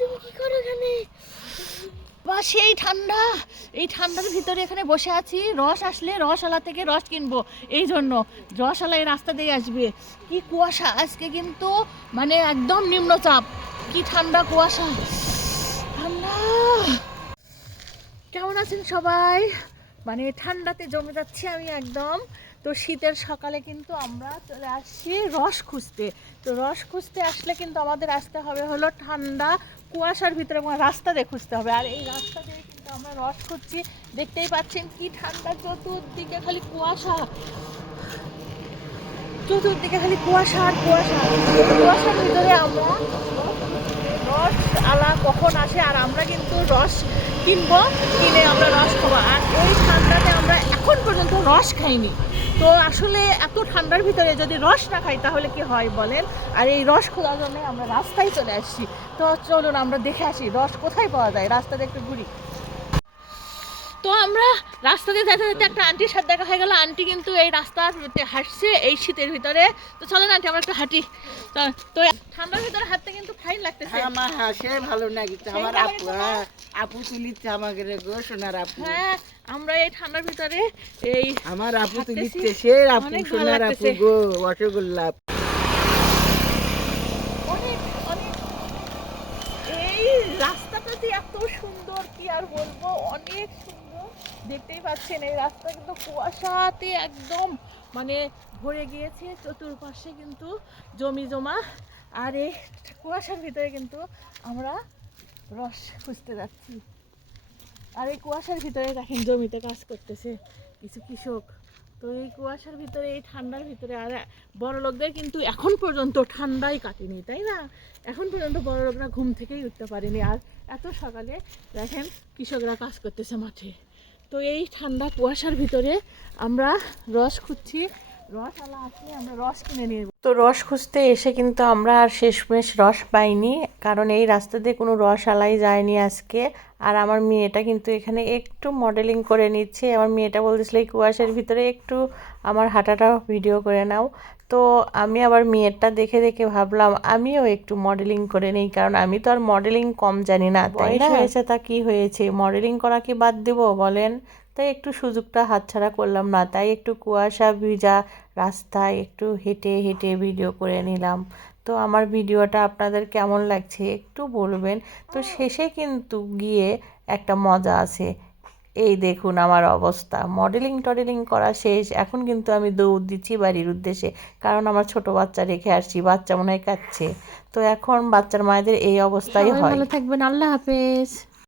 তুমি কি করো এখানে? বা সেই ঠান্ডা, এই ঠান্ডার ভিতরে এখানে বসে আছি। রস আসলে রসওয়ালা থেকে রস কিনবো, এই জন্য রসওয়ালা এই রাস্তা দিয়ে আসবে। কি কুয়াশা আজকে, কিন্তু মানে একদম নিম্নচাপ। কি ঠান্ডা কুয়াশা, ঠান্ডা। কেমন আছেন সবাই? মানে ঠান্ডাতে জমে যাচ্ছি আমি একদম। তো শীতের সকালে কিন্তু আমরা চলে আসছি রস খুঁজতে। তো রস খুঁজতে আসলে কিন্তু আমাদের আসতে হবে হলো ঠান্ডা কুয়াশার ভিতরে, এবং রাস্তা দিয়ে খুঁজতে হবে। আর এই রাস্তা দিয়ে কিন্তু আমরা রস খুঁজছি। দেখতেই পাচ্ছেন কি ঠান্ডা, চতুর্দিকে খালি কুয়াশা, চতুর্দিকে খালি কুয়াশা আর কুয়াশা। কুয়াশার ভিতরে আমরা রস আলা কখন আসে, আর আমরা কিন্তু রস কিনবো, কিনে আমরা রস খাবো। আর এই ঠান্ডাতে আমরা এখন পর্যন্ত রস খাইনি। তো আসলে এত ঠান্ডার ভিতরে যদি রস না খাই তাহলে কি হয় বলেন? আর এই রস খোঁজার জন্য আমরা রাস্তায় চলে আসছি। তো চলুন আমরা দেখে আসি রস কোথায় পাওয়া যায়, রাস্তাতে একটু ঘুরি। তো আমরা রাস্তা দিয়ে যেতে যেতে একটা আন্টির সাথে দেখা হয়ে গেল। আন্টি কিন্তু এই রাস্তার হাঁটছে এই শীতের ভিতরে। তো চলো না আন্টি, আমরা একটু হাঁটি। তো ঠান্ডার ভিতরে হাঁটতে কিন্তু ফাইন লাগতেছে। আমার হাসে ভালো নাগিছে, আমার আপু আপু তুলিচ্ছে আমাকে গো, সোনার আপু। হ্যাঁ, আমরা এই ঠান্ডার ভিতরে এই আমার আপু তুলিচ্ছে, সে আপু, সোনার আপু গো, রসগোল্লা। অনেক অনেক এই রাস্তাটা যে এত সুন্দর কি আর বলবো, অনেক সুন্দর। দেখতেই পাচ্ছেন এই রাস্তা কিন্তু কুয়াশাতে একদম মানে ভরে গিয়েছে, চতুর্পাশে কিন্তু জমি জমা। আর এই কুয়াশার ভিতরে কিন্তু আমরা রস খুঁজতে যাচ্ছি। আর এই কুয়াশার ভিতরে দেখেন জমিতে কাজ করতেছে কিছু কৃষক। তো এই কুয়াশার ভিতরে, এই ঠান্ডার ভিতরে, আর বড় লোকদের কিন্তু এখন পর্যন্ত ঠান্ডাই কাটেনি, তাই না? এখন পর্যন্ত বড় লোকরা ঘুম থেকেই উঠতে পারেনি। আর এত সকালে দেখেন কৃষকরা কাজ করতেছে মাঠে। তো এই ঠান্ডা কুয়াশার ভিতরে আমরা রস খুঁজছি। রস আলা আসলে আমরা রস কিনে নিয়ে। তো রস খুঁজতে এসে কিন্তু আমরা আর শেষমেশ রস পাইনি, কারণ এই রাস্তা দিয়ে কোনো রস আলাই যায়নি আজকে। আর আমার মেয়েটা কিন্তু এখানে একটু মডেলিং করে নিচ্ছে। আমার মেয়েটা বলতেছিল এই কুয়াশার ভিতরে একটু আমার হাঁটাটা ভিডিও করে নাও। তো আমি আবার মেয়েরটা দেখে দেখে ভাবলাম আমিও একটু মডেলিং করে নিই, কারণ আমি তো আর মডেলিং কম জানি না, তাই না? হয়েছে তা কি হয়েছে, মডেলিং করা কি বাদ দেব বলেন? তাই একটু সুযোগটা হাতছাড়া করলাম না, তাই একটু কুয়াশা ভিজা রাস্তায় একটু হেঁটে হেঁটে ভিডিও করে নিলাম। তো আমার ভিডিওটা আপনাদের কেমন লাগছে একটু বলবেন। তো শেষে কিন্তু গিয়ে একটা মজা আছে। এই দেখুন আমার অবস্থা, মডেলিং করা শেষ, এখন কিন্তু আমি দৌড় দিচ্ছি বাড়ির উদ্দেশ্যে, কারণ আমার ছোট বাচ্চা রেখে আসছি, বাচ্চা মনে হয় কাঁদছে। তো এখন বাচ্চার মায়েদের এই অবস্থাই হয়। ভালো থাকবেন, আল্লাহ হাফেজ।